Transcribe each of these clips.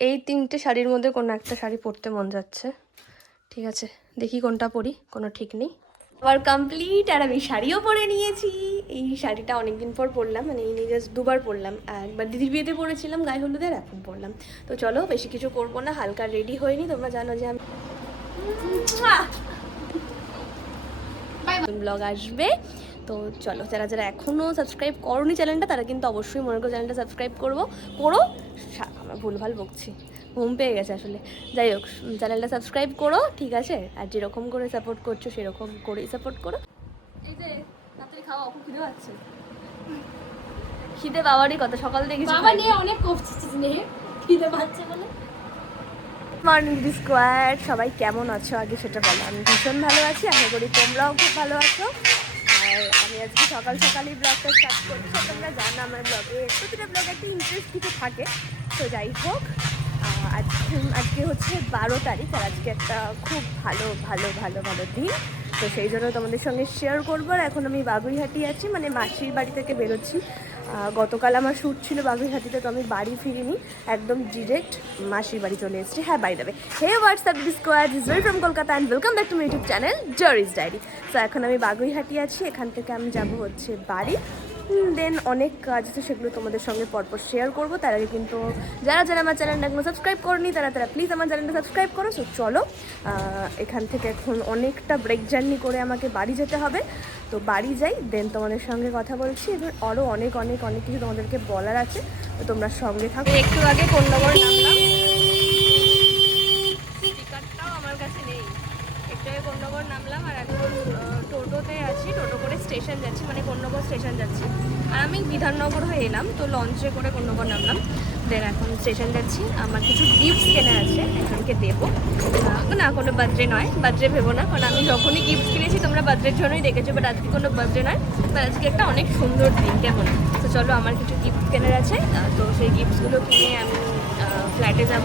এই তিনটে শাড়ির মধ্যে কোনো একটা শাড়ি পরতে মন যাচ্ছে। ঠিক আছে, দেখি কোনটা পরি, কোনো ঠিক নেই। আবার কমপ্লিট, আর আমি শাড়িও পরে নিয়েছি। এই শাড়িটা অনেকদিন পর পরলাম, মানে এই নিয়ে জাস্ট দুবার পরলাম। একবার দিদির বিয়েতে পরেছিলাম গায়ে হলুদের, এখন পরলাম। তো চলো, বেশি কিছু করবো না, হালকা রেডি হয়নি। তোমরা জানো যে আমি ব্লগ আসবে। তো চলো, যারা যারা এখনও সাবস্ক্রাইব করোনি চ্যানেলটা, তারা কিন্তু অবশ্যই মনে করো চ্যানেলটা সাবস্ক্রাইব করো। আমার ভুলভাল বকছি, ঘুম পেয়ে গেছে আসলে। যাই হোক, চ্যানেলটা সাবস্ক্রাইব করো, ঠিক আছে? আর যেরকম করে সাপোর্ট করছো সেরকম করেই সাপোর্ট করো। এই যে তাড়াতাড়ি খাওয়া, খুব খিদে পাচ্ছে। খিদে পাওয়ারই কথা, সকাল থেকে বাবা নিয়ে অনেক কপছিস নিয়ে খিদে পাচ্ছে বলে। মর্নিং দিদি স্কোয়াড, সবাই কেমন আছো আগে সেটা বলো। আমি ভীষণ ভালো আছি, আশা করি তোমরাও খুব ভালো আছো। আর আমি আজকে সকাল সকালই ব্লগটা স্টার্ট করছি। তোমরা জানো আমার ব্লগে প্রতিটা ব্লগে একটা ইন্টারেস্ট কিছু থাকে। তো যাই হোক, আজকে হচ্ছে 12 তারিখ, আর আজকে একটা খুব ভালো ভালো ভালো ভালো দিন। তো সেই জন্য তোমাদের সঙ্গে শেয়ার করবো। আর এখন আমি বাগুইহাটি আছি, মানে মাসির বাড়ি থেকে বেরোচ্ছি। গতকাল আমার শ্যুট ছিল বাগুইহাটিতে, তো আমি বাড়ি ফিরিনি, একদম ডিরেক্ট মাসির বাড়ি চলে এসেছি। হ্যাঁ, by the way, hey what's up this squad is well from Kolkata and welcome back to my YouTube channel জরিস ডায়েরি। তো এখন আমি বাগুইহাটি আছি, এখান থেকে আমি যাব হচ্ছে বাড়ি। দেন অনেক কাজ আছে, সেগুলো তোমাদের সঙ্গে পরপর শেয়ার করবো। তার আগে কিন্তু যারা যারা আমার চ্যানেলটা এখনো সাবস্ক্রাইব করনি, তারা প্লিজ আমার চ্যানেলটা সাবস্ক্রাইব করো। সো চলো, এখান থেকে এখন অনেকটা ব্রেক জার্নি করে আমাকে বাড়ি যেতে হবে। তো বাড়ি যাই, দেন তোমাদের সঙ্গে কথা বলছি। এবার আরও অনেক অনেক অনেক কিছু তোমাদেরকে বলার আছে, তো তোমরা সঙ্গে থাকো। একটু আগে কোন্নগর নামলাম, স্পিকারটাও আমার কাছে নেই। একটু আগে কোন্নগর নামলাম, আর এখন টোটোতে আছি, টোটো করে স্টেশন যাচ্ছি, মানে কোন্নগর স্টেশন যাচ্ছি। আর আমি বিধাননগর হয়ে এলাম, তো লঞ্চে করে কোন্নগর নামলাম। দেন এখন স্টেশন যাচ্ছি। আমার কিছু গিফটস কেনা আছে, একজনকে দেবো। না, কোনো বার্থডে নয়, বার্থডে ভেবো না, কারণ আমি যখনই গিফট কিনেছি তোমরা বার্থডের জন্যই দেখেছো। বাট আজকে কোনো বার্থডে নয়, বাট আজকে একটা অনেক সুন্দর দিন, কেমন? তো চলো, আমার কিছু গিফট কেনার আছে। তো সেই গিফটসগুলো কিনে আমি ফ্ল্যাটে যাব।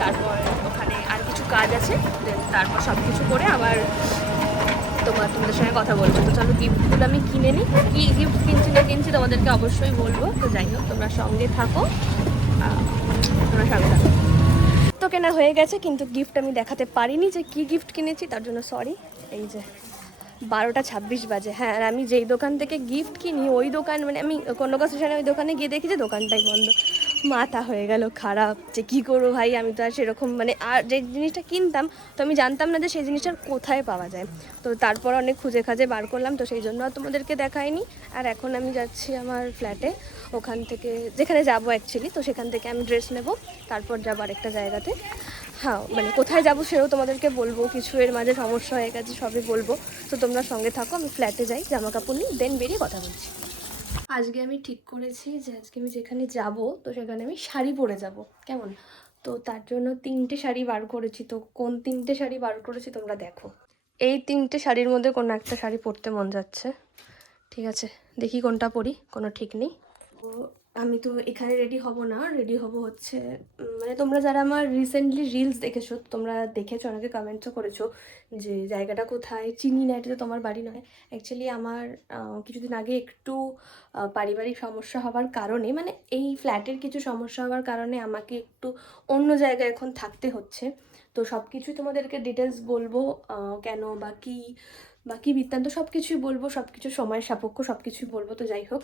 তারপর ওখানে আর কিছু কাজ আছে, দেন তারপর সব কিছু করে আবার তোমাদের সঙ্গে কথা বলবো। তো চলো, গিফটগুলো আমি কিনে নিই। কী গিফট কিনছি না কিনছি তোমাদেরকে অবশ্যই বলবো। তো যাই হোক, তোমরা সঙ্গে থাকো, তোমরা সঙ্গে থাকো। তো কেনা হয়ে গেছে, কিন্তু গিফট আমি দেখাতে পারিনি যে কী গিফট কিনেছি, তার জন্য সরি। এই যে 12:26 বাজে। হ্যাঁ, আর আমি যেই দোকান থেকে গিফট কিনি ওই দোকান, মানে আমি কোন্নগর স্টেশনে ওই দোকানে গিয়ে দেখি যে দোকানটাই বন্ধ। মাথা হয়ে গেল খারাপ, যে কী করবো ভাই। আমি তো আর সেরকম, মানে আর যে জিনিসটা কিনতাম, তো আমি জানতাম না যে সেই জিনিসটার কোথায় পাওয়া যায়। তো তারপর অনেক খুঁজে খাজে বার করলাম, তো সেই জন্য তোমাদেরকে দেখাইনি। আর এখন আমি যাচ্ছি আমার ফ্ল্যাটে, ওখান থেকে যেখানে যাবো অ্যাকচুয়ালি। তো সেখান থেকে আমি ড্রেস নেব, তারপর যাবো আরেকটা জায়গাতে। হ্যাঁ, মানে কোথায় যাবো সেও তোমাদেরকে বলবো, কিছু এর মাঝে সমস্যা হয়ে গেছে, সবই বলবো। তো তোমরা সঙ্গে থাকো, আমি ফ্ল্যাটে যাই, জামা কাপড় নিই, দেন বেরিয়ে কথা বলছি। আজকে আমি ঠিক করেছি যে আজকে আমি যেখানে যাব, তো সেখানে আমি শাড়ি পরে যাব, কেমন? তো তার জন্য 3টে শাড়ি বার করেছি। তো কোন 3টে শাড়ি বার করেছি তোমরা দেখো। এই 3টে শাড়ির মধ্যে কোনো একটা শাড়ি পরতে মন যাচ্ছে। ঠিক আছে, দেখি কোনটা পরি, কোনো ঠিক নেই। তো আমি তো এখানে রেডি হব না, রেডি হব হচ্ছে, মানে তোমরা যারা আমার রিসেন্টলি রিলস দেখেছো, তোমরা দেখেছো, অনেকে কমেন্টসও করেছো যে জায়গাটা কোথায়, চিনি না, এটা তো তোমার বাড়ি নয়। অ্যাকচুয়ালি আমার কিছুদিন আগে একটু পারিবারিক সমস্যা হওয়ার কারণে, মানে এই ফ্ল্যাটের কিছু সমস্যা হওয়ার কারণে আমাকে একটু অন্য জায়গায় এখন থাকতে হচ্ছে। তো সব কিছুই তোমাদেরকে ডিটেলস বলবো, কেন বা কী বৃত্তান্ত সব কিছুই বলবো, সব কিছু সময় সাপেক্ষ সব কিছুই বলবো। তো যাই হোক,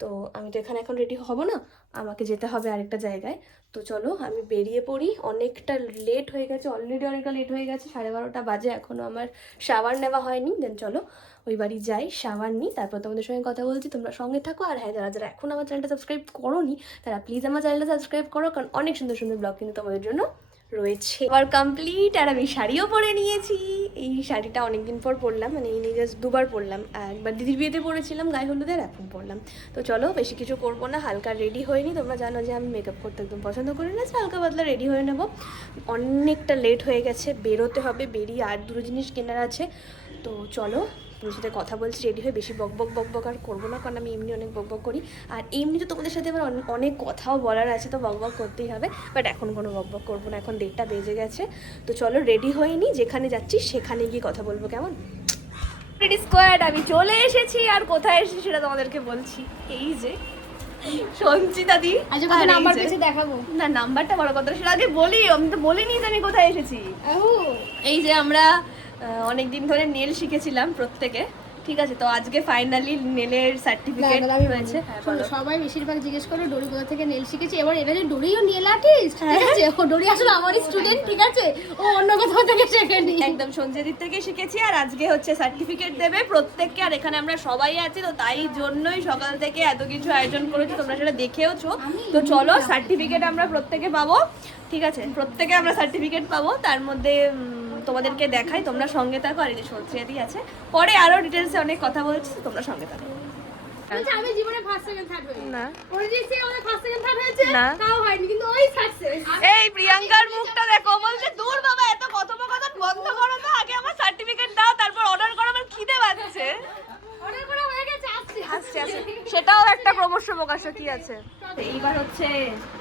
তো আমি তো এখানে এখন রেডি হব না, আমাকে যেতে হবে আরেকটা জায়গায়। তো চলো, আমি বেরিয়ে পড়ি। অনেকটা লেট হয়ে গেছে, অলরেডি অনেকটা লেট হয়ে গেছে, 12:30 বাজে, এখনও আমার শাওয়ার নেওয়া হয়নি। দেন চলো ওই বাড়ি যাই, শাওয়ার নিই, তারপর তোমাদের সঙ্গে কথা বলছি। তোমরা সঙ্গে থাকো। আর হ্যাঁ, যারা যারা এখন আমার চ্যানেলটা সাবস্ক্রাইব করোনি, তারা প্লিজ আমার চ্যানেলটা সাবস্ক্রাইব করো, কারণ অনেক সুন্দর সুন্দর ব্লগ কিন্তু তোমাদের জন্য রয়েছে। আবার কমপ্লিট, আর আমি শাড়িও পরে নিয়েছি। এই শাড়িটা অনেকদিন পর পরলাম, মানে এই নিয়ে জাস্ট দুবার পরলাম। একবার দিদির বিয়েতে পরেছিলাম গায়ে হলুদের, এখন পরলাম। তো চলো, বেশি কিছু করবো না, হালকা রেডি হয়নি। তোমরা জানো যে আমি মেকআপ করতে একদম পছন্দ করি না, হালকা পাতলা রেডি হয়ে নেবো। অনেকটা লেট হয়ে গেছে, বেরোতে হবে, বেরিয়ে আর দুটো জিনিস কেনার আছে। তো চলো, তোমার সাথে কথা বলছি রেডি হয়ে। বেশি বক আর করবো না, কারণ আমি এমনি অনেক বক করি। আর এমনি তো তোমাদের সাথে আমার অনেক কথাও বলার আছে, তো বক করতেই হবে। বাট এখন কোনো বক করবো না, এখন 1:30 বেজে গেছে। তো চলো, রেডি হয়নি, যেখানে যাচ্ছি সেখানে গিয়ে কথা বলবো, কেমন? রেডি স্কোয়াড, আমি চলে এসেছি। আর কোথায় এসেছি সেটা তোমাদেরকে বলছি। এই যে সঞ্চিতা দি আচ্ছা কত আর এই নাম্বার যে- পেয়েছে দেখাবো। না নাম্বারটা বড় কথা, সেটা আগে বলি, আমি তো বলিনি যে আমি কোথায় এসেছি। ও এই যে আমরা অনেক দিন ধরে নেল শিখেছিলাম প্রত্যেকে, ঠিক আছে, তো আজকে ফাইনালি নেলের সার্টিফিকেট হয়েছে। হ্যাঁ, শোনো, বলো। সবাই বেশিরভাগ জিজ্ঞেস করে ডোরি কোথা থেকে নেল শিখেছি। এবার এটা যে ডোরিও নেল আর্টিস্ট, ঠিক আছে, ও ডোরি আসলে আমারই স্টুডেন্ট, ঠিক আছে, ও অন্য কোথাও থেকে শেখেনি। একদম সঞ্জয়দির থেকে শিখেছি, আর আজকে হচ্ছে সার্টিফিকেট দেবে প্রত্যেককে, আর এখানে আমরা সবাই আছি, তো তাই জন্যই সকাল থেকে এত কিছু আয়োজন করেছি, তোমরা সেটা দেখেওছো। তো চলো সার্টিফিকেট আমরা প্রত্যেকে পাবো, ঠিক আছে, প্রত্যেকে আমরা সার্টিফিকেট পাবো। তার মধ্যে তোমাদেরকে দেখাই, তোমরা সঙ্গে থাকো। আর এই যে সঞ্জয়দি আছে, পরে আরো ডিটেলসে অনেক কথা বলছি, তোমরা সঙ্গে থাকো। বলছে আমি জীবনে ফার্স্ট সেকেন্ড থার্ড হইনি। না। ওই যে সে আমাদের ফার্স্ট সেকেন্ড থার্ড হয়েছে, না। তাও হয়নি, কিন্তু ওই সাকসেস। এই প্রিয়াঙ্কার মুখটা দেখো, বলছে দূর বাবা এত কথোপকথন বন্ধ করো তো, আগে আমার সার্টিফিকেট দাও, তারপর অর্ডার করো, আমার খিদে পাচ্ছে। অর্ডার করা হয়ে গেছে, আসছে আসছে আসছে, সেটাও একটা ক্রমশ প্রকাশ্য কি আছে। এইবার হচ্ছে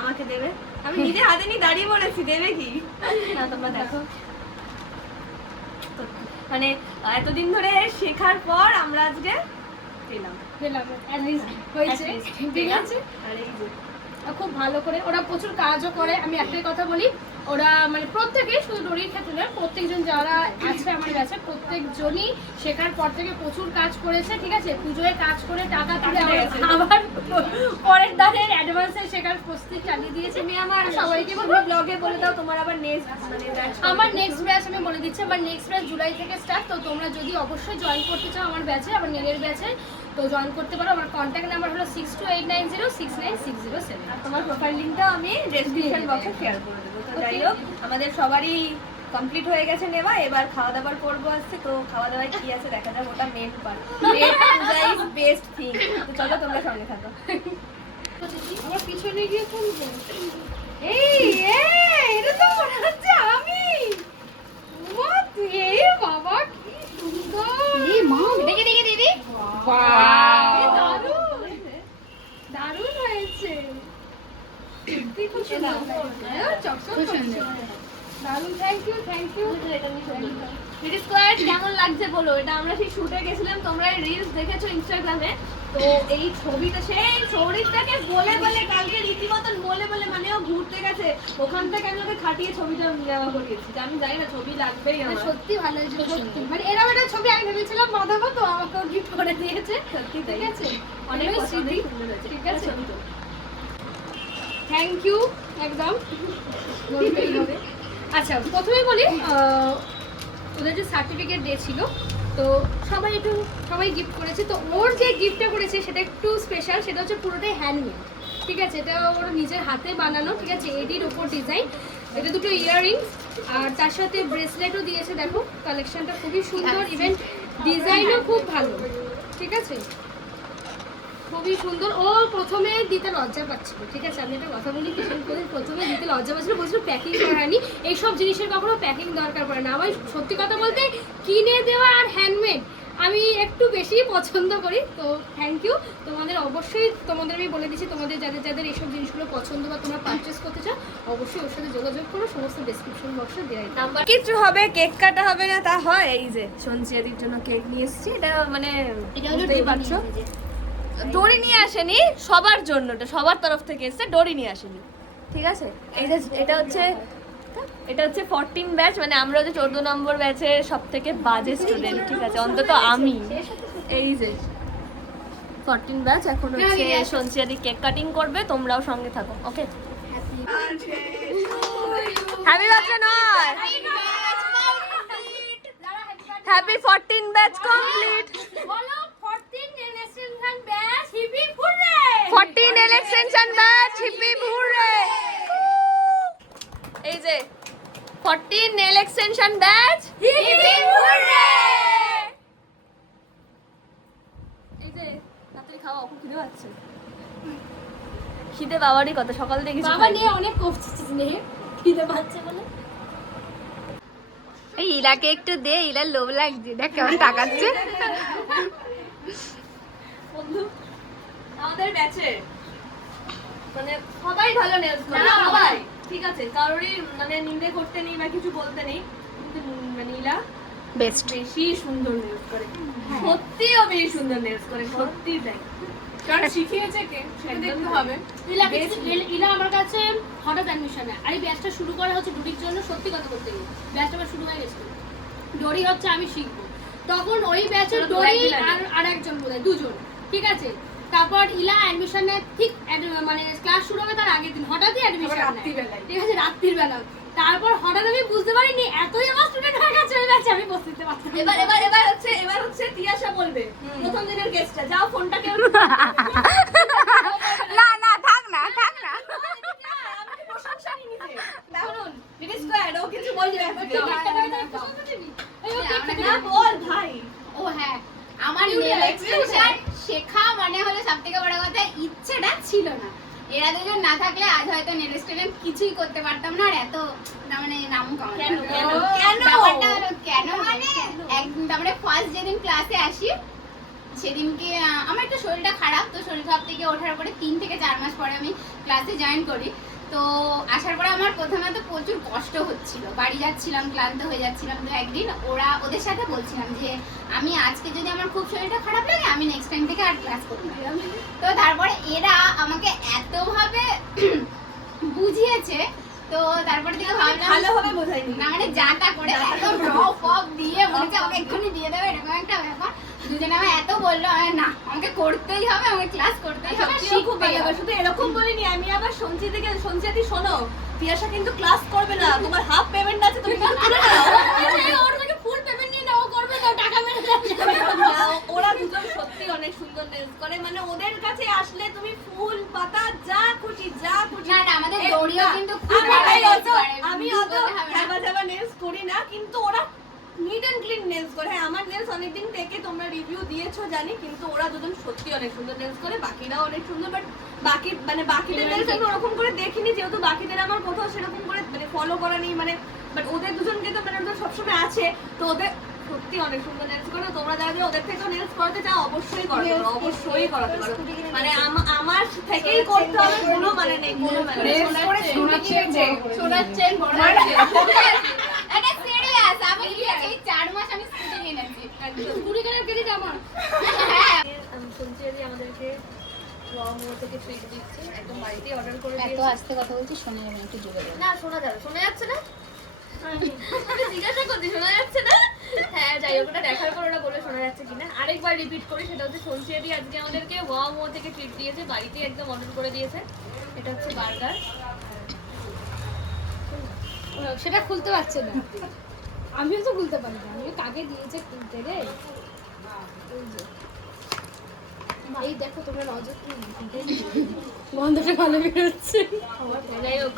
আমাকে দেবে, আমি নিজে হাতে নিয়ে দাঁড়িয়ে বলেছি, দেবে কি না তোমরা দেখো। মানে এতদিন ধরে শেখার পর আমরা আজকে পেলাম। পেলাম, at least হয়েছে, At least ঠিক পেলাম। আছে। আর এই যে আর খুব ভালো করে ওরা প্রচুর কাজও করে। আমি একটাই কথা বলি, ওরা মানে প্রত্যেকে, শুধু ডোরির ক্ষেত্রে নয়, প্রত্যেকজন যারা আছে আমার কাছে প্রত্যেকজনই শেখার পর থেকে প্রচুর কাজ করেছে, ঠিক আছে, পুজোয় কাজ করে টাকা তুলে আবার পরের দানের অ্যাডভান্সে শেখার প্রস্তুতি চালিয়ে দিয়েছে। তুমি আমার সবাইকে পুরো ব্লগে বলে দাও তোমার আবার নেক্সট মানে batch আমার নেক্সট ব্যাচ আমি বলে দিচ্ছি, আমার নেক্সট ব্যাচ জুলাই থেকে স্টার্ট। তো তোমরা যদি অবশ্যই জয়েন করতে চাও আমার ব্যাচে, আমার নেলের ব্যাচে, তো জয়েন করতে পারো। আমার কন্ট্যাক্ট নাম্বার হলো 6289069607। আর তোমার প্রোফাইল লিংকটাও আমি ডেসক্রিপশন বক্সে শেয়ার করে দেবো। তো যাই হোক, আমাদের সবারই কমপ্লিট হয়ে গেছে নেওয়া, এবার খাওয়া দাওয়ার পর্ব আসছে। তো খাওয়া দাওয়ায় কি আছে দেখা যাক, ওটা main part, puja is best thing. তো চলো তোমরা সঙ্গে থাকো। আমার পিছনে গিয়ে খুলবো। এই এটা তো মনে হচ্ছে আমি। What? বাবা কি সুন্দর। এই মা, দেখে দেখে দিদি। দারুণ দারুণ হয়েছে। সত্যি খুব সুন্দর লাগছে। চকচক করছে। দারুণ, thank you thank you. Midi square কেমন লাগছে বলো? এটা আমরা সেই শুটে গেছিলাম, তোমরা রিলস দেখেছো ইনস্টাগ্রামে। তো এই ছবিটা সেই শরীরটাকে বলে বলে কালকে রীতিমতন বলে বলে, মানে ও ঘুরতে গেছে, ওখান থেকে আমি ওকে খাটিয়ে ছবিটা নেওয়া করিয়েছি। যে আমি জানি না ছবি লাগবেই আমার। সত্যি ভালো হয়েছে, সত্যি। মানে এরকম একটা ছবি আমি ভেবেছিলাম বাঁধাবো, তো আমাকেও গিফট করে দিয়েছে। সত্যি ঠিক আছে, অনেক অনেক স্মৃতি। সুন্দর হয়েছে। ঠিক আছে, থ্যাংক ইউ একদম বলতেই হবে। আচ্ছা প্রথমে বলি, ওদের যে সার্টিফিকেট ডে ছিল, তো সবাই গিফট করেছে। তো ওর যে গিফটটা করেছে সেটা একটু স্পেশাল, সেটা হচ্ছে পুরোটাই হ্যান্ডমেড, ঠিক আছে, এটা ওর নিজের হাতে বানানো, ঠিক আছে, এডির ওপর ডিজাইন। এটা দুটো ইয়াররিংস, আর তার সাথে ব্রেসলেটও দিয়েছে। দেখো কালেকশনটা খুবই সুন্দর, ইভেন ডিজাইনও খুব ভালো, ঠিক আছে, খুবই সুন্দর। ও প্রথমে দিতে লজ্জা পাচ্ছিল, ঠিক আছে, আমি একটা কথা বলি, ভীষণ করে প্রথমে দিতে লজ্জা পাচ্ছিল, বলছিল প্যাকিং করানি। এইসব জিনিসের কখনো প্যাকিং দরকার পড়ে না। আমার সত্যি কথা বলতে কিনে দেওয়া আর হ্যান্ডমেড আমি একটু বেশি পছন্দ করি। তো থ্যাংক ইউ তোমাদের। অবশ্যই তোমাদের আমি বলে দিচ্ছি, তোমাদের যাদের যাদের এইসব জিনিসগুলো পছন্দ বা তোমরা পারচেস করতে চাও, অবশ্যই ওর সাথে যোগাযোগ করো, সমস্ত ডেসক্রিপশন বক্সে দেওয়া নাম্বার কিছু হবে, কেক কাটা হবে না তা হয়। এই যে সঞ্চিয়াদির জন্য কেক নিয়ে এসেছি, এটা মানে বুঝতেই পারছো, ডোরি নিয়ে আসেনি, সবার জন্য, এটা সবার তরফ থেকে এসেছে, ডোরি নিয়ে আসেনি, ঠিক আছে। এই যে এটা হচ্ছে 14 ব্যাচ, মানে আমরা যে 14 নম্বর ব্যাচের সব থেকে বাজে স্টুডেন্ট, ঠিক আছে, অন্তত আমি। এই যে 14 ব্যাচ, এখন হচ্ছে সঞ্চিয়াদি কেক কাটিং করবে, তোমরাও সঙ্গে থাকো, ওকে। হ্যাপি বার্থডে নয়, হ্যাপি 14 ব্যাচ কমপ্লিট। বলো 14 extension batch, hip hip hurray. 14 extension batch, hip hip hurray. এই যে 14 nail extension batch, hip hip hurray. এই যে তাড়াতাড়ি খাও, এখন খিদে পাচ্ছে। খিদে পাওয়ারই কথা, সকাল থেকে কিছু বাবা খাইনি। নিয়ে অনেক কফছি স্নেহে, খিদে পাচ্ছে বলে। এই ইলাকে একটু দে, ইলার লোভ লাগছে, দেখ কেমন তাকাচ্ছে। বন্ধু আমাদের ব্যাচে মানে সবাই ভালো নেলস করে, না, সবাই ঠিক আছে, কারোরই মানে নিন্দে করতে নেই বা কিছু বলতে নেই, কিন্তু মানে নীলা বেস্ট। বেশি সুন্দর নেলস করে, সত্যিও বেশি সুন্দর নেলস করে, সত্যি তাই। কারণ শিখিয়েছে কে সেটা দেখতে হবে। ইলা আমার কাছে হঠাৎ অ্যাডমিশনে আর এই ব্যাচটা শুরু করা হচ্ছে ডুরির জন্য, সত্যি কথা বলতে গেলে ব্যাচটা আমার শুরু হয়ে গেছে। ডোরি হচ্ছে আমি শিখবো, তখন ওই ব্যাচের ডোরি আর একজন বোধহয় দুজন, ঠিক আছে। তারপর ইলা অ্যাডমিশনে ঠিক মানে ক্লাস শুরু হবে তার আগের দিন হঠাৎই অ্যাডমিশন, ঠিক আছে, রাত্রির বেলা। তারপর হঠাৎ আমি বুঝতে পারিনি এতই আমার স্টুডেন্ট হয়ে গেছে ওই ব্যাচে, আমি বসতে পারতাম। এবার হচ্ছে তিয়াশা বলবে প্রথম দিনের গেস্টটা, যাও ফোনটা কেউ না না থাক না থাক না আমাকে প্রশংসা নিয়ে নিতে শুনুন মিনি স্কয়ার ও কিছু বলবে না বল ভাই। ও হ্যাঁ, আমার নেল এক্সটেনশন শেখা মানে হলো সবথেকে বড় কথা, ইচ্ছেটা ছিল না। এরা দুজন না থাকলে আজ হয়তো নেল এক্সটেনশন কিছুই করতে পারতাম না, আর এত মানে নাম কামাতে কেন ব্যাপারটা হলো কেন মানে একদম তারপরে ফার্স্ট যেদিন ক্লাসে আসি সেদিনকে আমার একটু শরীরটা খারাপ, তো শরীর খারাপ থেকে ওঠার পরে 3 থেকে 4 মাস পরে আমি ক্লাসে জয়েন করি। তো আসার পরে আমার প্রথমে তো প্রচুর কষ্ট হচ্ছিল, বাড়ি যাচ্ছিলাম ক্লান্ত হয়ে যাচ্ছিলাম। তো একদিন ওদের সাথে বলছিলাম যে আমি আজকে যদি আমার খুব শরীরটা খারাপ লাগে আমি নেক্সট টাইম থেকে আর ক্লাস করব না। তো তারপরে এরা আমাকে এতভাবে বুঝিয়েছে, তো তারপরে থেকে ভাবলাম ভালোভাবে বোঝাইনি না মানে যা তা করে একদম রফ অফ দিয়ে বলেছে আমাকে এক্ষুনি দিয়ে দেবে, এরকম একটা ব্যাপার। দুজনে আমার এত বললো না আমাকে করতেই হবে, আমাকে ক্লাস করতেই হবে, খুব ভালো লাগে। শুধু এরকম বলিনি, আমি আবার সঞ্চিতি শোনো, তিয়াশা কিন্তু ক্লাস করবে না, তোমার হাফ পেমেন্ট আছে তুমি কিন্তু তুলে নাও। ওর থেকে ফুল পেমেন্ট নিয়ে নাও, করবে না টাকা মেরে ওরা দুজন সত্যি অনেক সুন্দর নেলস করে, মানে ওদের কাছে আসলে তুমি ফুল পাতা যা খুশি না না আমাদের দড়িও কিন্তু আমি অত ঝাবা নেলস করি না, কিন্তু ওরা নিট এন্ড ক্লিন নেলস করে। হ্যাঁ আমার নেলস অনেকদিন থেকে তোমরা রিভিউ দিয়েছো জানি, কিন্তু ওরা দুজন সত্যি অনেক সুন্দর নেলস করে, বাকিরাও অনেক সুন্দর। বাট বাকিদের নেলস আমি ওরকম করে দেখিনি, যেহেতু বাকিদের আমার কোথাও সেরকম করে মানে ফলো করা নেই, মানে বাট ওদের দুজনকে তো মানে ওদের সবসময় আছে, তো ওদের সত্যি অনেক সুন্দর নেলস করে। তোমরা যারা যে ওদের থেকেও নেলস করাতে চাও অবশ্যই করাতে পারো, অবশ্যই করাতে পারো। মানে আমার থেকেই করতে হবে কোনো মানে নেই, কোনো মানে নেই। সোনার চেন বড় এটা সিরিয়াস, আমি এই 4 মাস আমি স্কুটি কিনেছি, কুড়ি কেনার ক্রেডিট আমার। হ্যাঁ আমি শুনছি যে আমাদেরকে মোমো থেকে ট্রিট দিচ্ছে, একদম বাড়িতেই অর্ডার করে এত দিয়েছে। আস্তে কথা বলছি, শোনা যাবে না, একটু জোরে বলো। না শোনা যাবে, শোনা যাচ্ছে না? আমি জিজ্ঞাসা করছি শোনা যাচ্ছে না? হ্যাঁ যাই হোক, ওটা দেখার পর ওরা বলে শোনা যাচ্ছে কিনা। আরেকবার রিপিট করি, সেটা হচ্ছে সঞ্চিয়াদি আজকে আমাদেরকে মোমো থেকে ট্রিট দিয়েছে, বাড়িতেই একদম অর্ডার করে দিয়েছে। এটা হচ্ছে বার্গার। সেটা খুলতে পারছে না, আমিও তো খুলতে পারি না, আমি কাকে দিয়েছে খুলতে রে। এই দেখো তোমরা নজর গন্ধটা ভালো বেরোচ্ছে। যাই হোক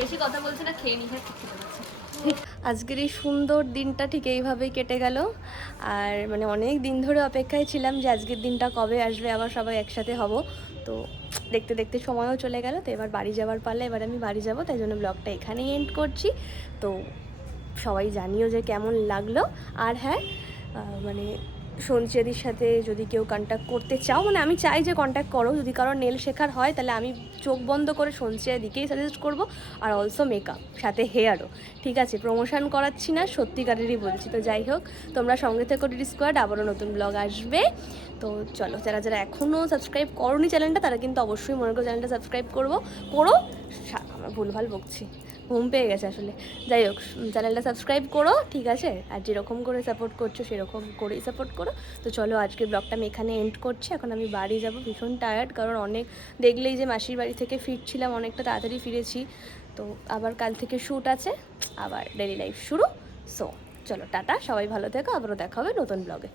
বেশি কথা বলছে না, খেয়ে নি। আজকের এই সুন্দর দিনটা ঠিক এইভাবেই কেটে গেল। আর মানে অনেক দিন ধরে অপেক্ষায় ছিলাম যে আজকের দিনটা কবে আসবে, আবার সবাই একসাথে হব। তো দেখতে দেখতে সময়ও চলে গেল। তো এবার বাড়ি যাওয়ার পারলে এবার আমি বাড়ি যাব, তাই জন্য ব্লগটা এখানেই এন্ড করছি। তো সবাই জানিও যে কেমন লাগলো। আর হ্যাঁ মানে সঞ্চিয়াদির সাথে যদি কেউ কন্ট্যাক্ট করতে চাও, মানে আমি চাই যে কন্ট্যাক্ট করো, যদি কারোর নেল শেখার হয় তাহলে আমি চোখ বন্ধ করে সঞ্চিয়াদিকেই সাজেস্ট করব। আর অলসো মেকআপ, সাথে হেয়ারও, ঠিক আছে? প্রমোশন করাচ্ছি না, সত্যিকারেরই বলছি। তো যাই হোক, তোমরা সঙ্গে থেকে ডিডি স্কোয়াড, আবারও নতুন ব্লগ আসবে। তো চলো, যারা যারা এখনও সাবস্ক্রাইব করোনি চ্যানেলটা, তারা কিন্তু অবশ্যই মনে করো চ্যানেলটা সাবস্ক্রাইব করো। আমার ভুলভাল বকছি, ঘুম পেয়ে গেছে আসলে। যাই হোক, চ্যানেলটা সাবস্ক্রাইব করো, ঠিক আছে? আর যেরকম করে সাপোর্ট করছো সেরকম করেই সাপোর্ট করো। তো চলো, আজকের ব্লগটা আমি এখানে এন্ড করছি। এখন আমি বাড়ি যাব, ভীষণ টায়ার্ড, কারণ অনেক দেখলেই যে মাসির বাড়ি থেকে ফিরছিলাম, অনেকটা তাড়াতাড়ি ফিরেছি। তো আবার কাল থেকে শ্যুট আছে, আবার ডেইলি লাইফ শুরু। সো চলো টাটা, সবাই ভালো থেকো, আবারও দেখা হবে নতুন ব্লগে।